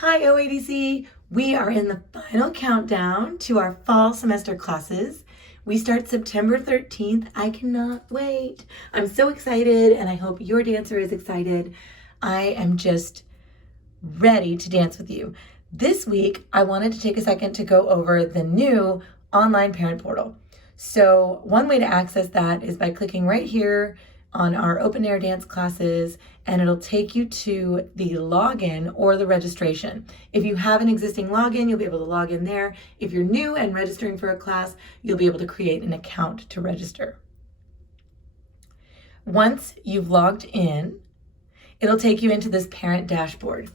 Hi OADC, we are in the final countdown to our fall semester classes. We start September 13th. I cannot wait. I'm so excited and I hope your dancer is excited. I am just ready to dance with you. This week, I wanted to take a second to go over the new online parent portal. So one way to access that is by clicking right here on our open air dance classes, and it'll take you to the login or the registration. If you have an existing login, you'll be able to log in there. If you're new and registering for a class, you'll be able to create an account to register. Once you've logged in, it'll take you into this parent dashboard.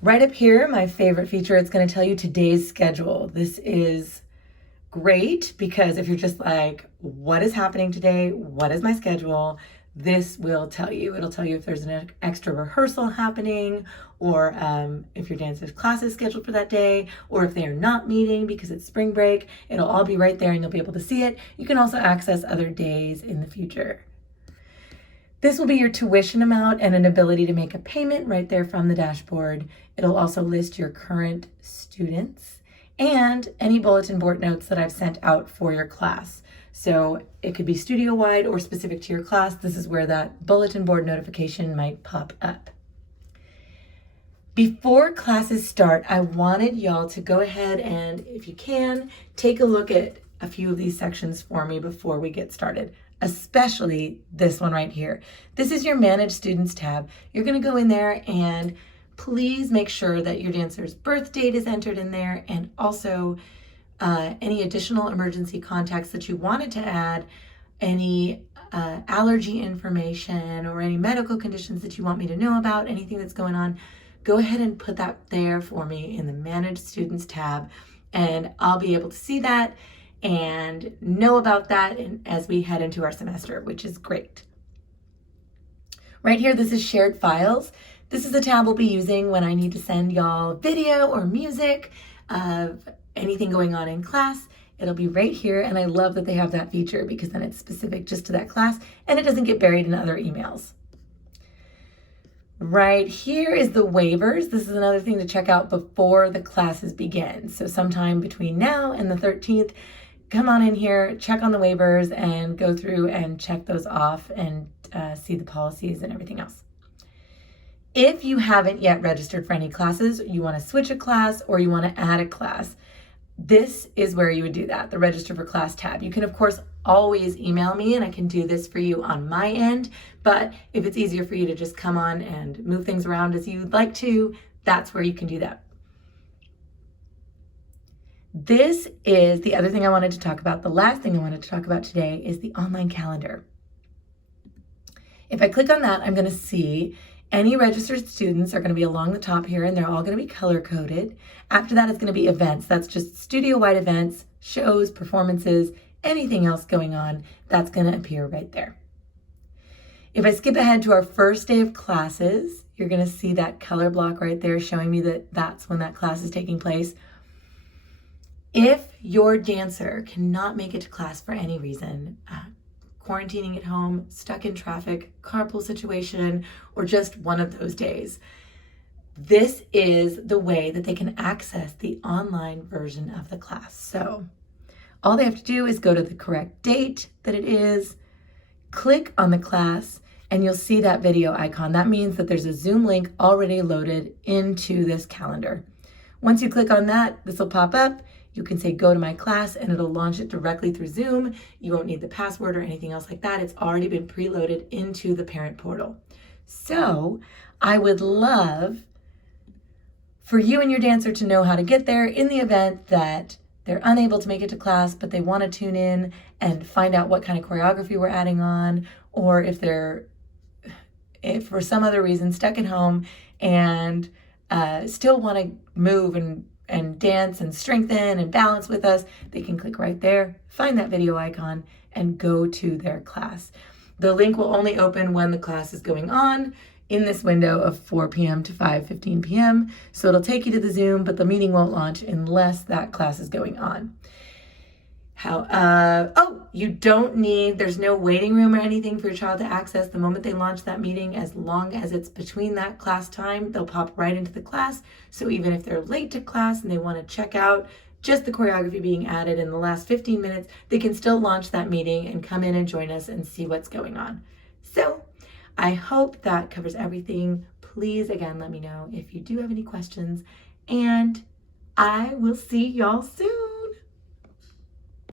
Right up here, my favorite feature, it's going to tell you today's schedule. This is great because if you're just like, what is happening today? What is my schedule? This will tell you. It'll tell you if there's an extra rehearsal happening, or if your dancer's class is scheduled for that day, or if they are not meeting because it's spring break. It'll all be right there and you'll be able to see it. You can also access other days in the future. This will be your tuition amount and an ability to make a payment right there from the dashboard. It'll also list your current students and any bulletin board notes that I've sent out for your class. So it could be studio-wide or specific to your class. This is where that bulletin board notification might pop up. Before classes start, I wanted y'all to go ahead and, if you can, take a look at a few of these sections for me before we get started, especially this one right here. This is your Manage Students tab. You're going to go in there and please make sure that your dancer's birth date is entered in there, and also any additional emergency contacts that you wanted to add, any allergy information or any medical conditions that you want me to know about, anything that's going on. Go ahead and put that there for me in the Manage Students tab, and I'll be able to see that and know about that as we head into our semester, which is great. Right here, this is Shared Files. This is the tab we'll be using when I need to send y'all video or music of anything going on in class. It'll be right here, and I love that they have that feature because then it's specific just to that class and it doesn't get buried in other emails. Right here is the waivers. This is another thing to check out before the classes begin. So sometime between now and the 13th, come on in here, check on the waivers, and go through and check those off and see the policies and everything else. If you haven't yet registered for any classes, you want to switch a class or you want to add a class, this is where you would do that, the Register for Class tab. You can, of course, always email me and I can do this for you on my end, but if it's easier for you to just come on and move things around as you'd like to, that's where you can do that. This is the other thing I wanted to talk about. The last thing I wanted to talk about today is the online calendar. If I click on that, I'm going to see any registered students are going to be along the top here, and they're all going to be color-coded. After that, it's going to be events. That's just studio-wide events, shows, performances, anything else going on, that's going to appear right there. If I skip ahead to our first day of classes, you're going to see that color block right there showing me that that's when that class is taking place. If your dancer cannot make it to class for any reason, quarantining at home, stuck in traffic, carpool situation, or just one of those days, this is the way that they can access the online version of the class. So all they have to do is go to the correct date that it is, click on the class, and you'll see that video icon. That means that there's a Zoom link already loaded into this calendar. Once you click on that, this will pop up. You can say, go to my class, and it'll launch it directly through Zoom. You won't need the password or anything else like that. It's already been preloaded into the parent portal. So I would love for you and your dancer to know how to get there in the event that they're unable to make it to class, but they want to tune in and find out what kind of choreography we're adding on, or if for some other reason stuck at home and still want to move and dance and strengthen and balance with us, they can click right there, find that video icon, and go to their class. The link will only open when the class is going on in this window of 4 p.m. to 5:15 p.m. So it'll take you to the Zoom, but the meeting won't launch unless that class is going on. You don't need, there's no waiting room or anything for your child to access the moment they launch that meeting. As long as it's between that class time, they'll pop right into the class. So even if they're late to class and they want to check out just the choreography being added in the last 15 minutes, they can still launch that meeting and come in and join us and see what's going on. So I hope that covers everything. Please, again, let me know if you do have any questions, and I will see y'all soon.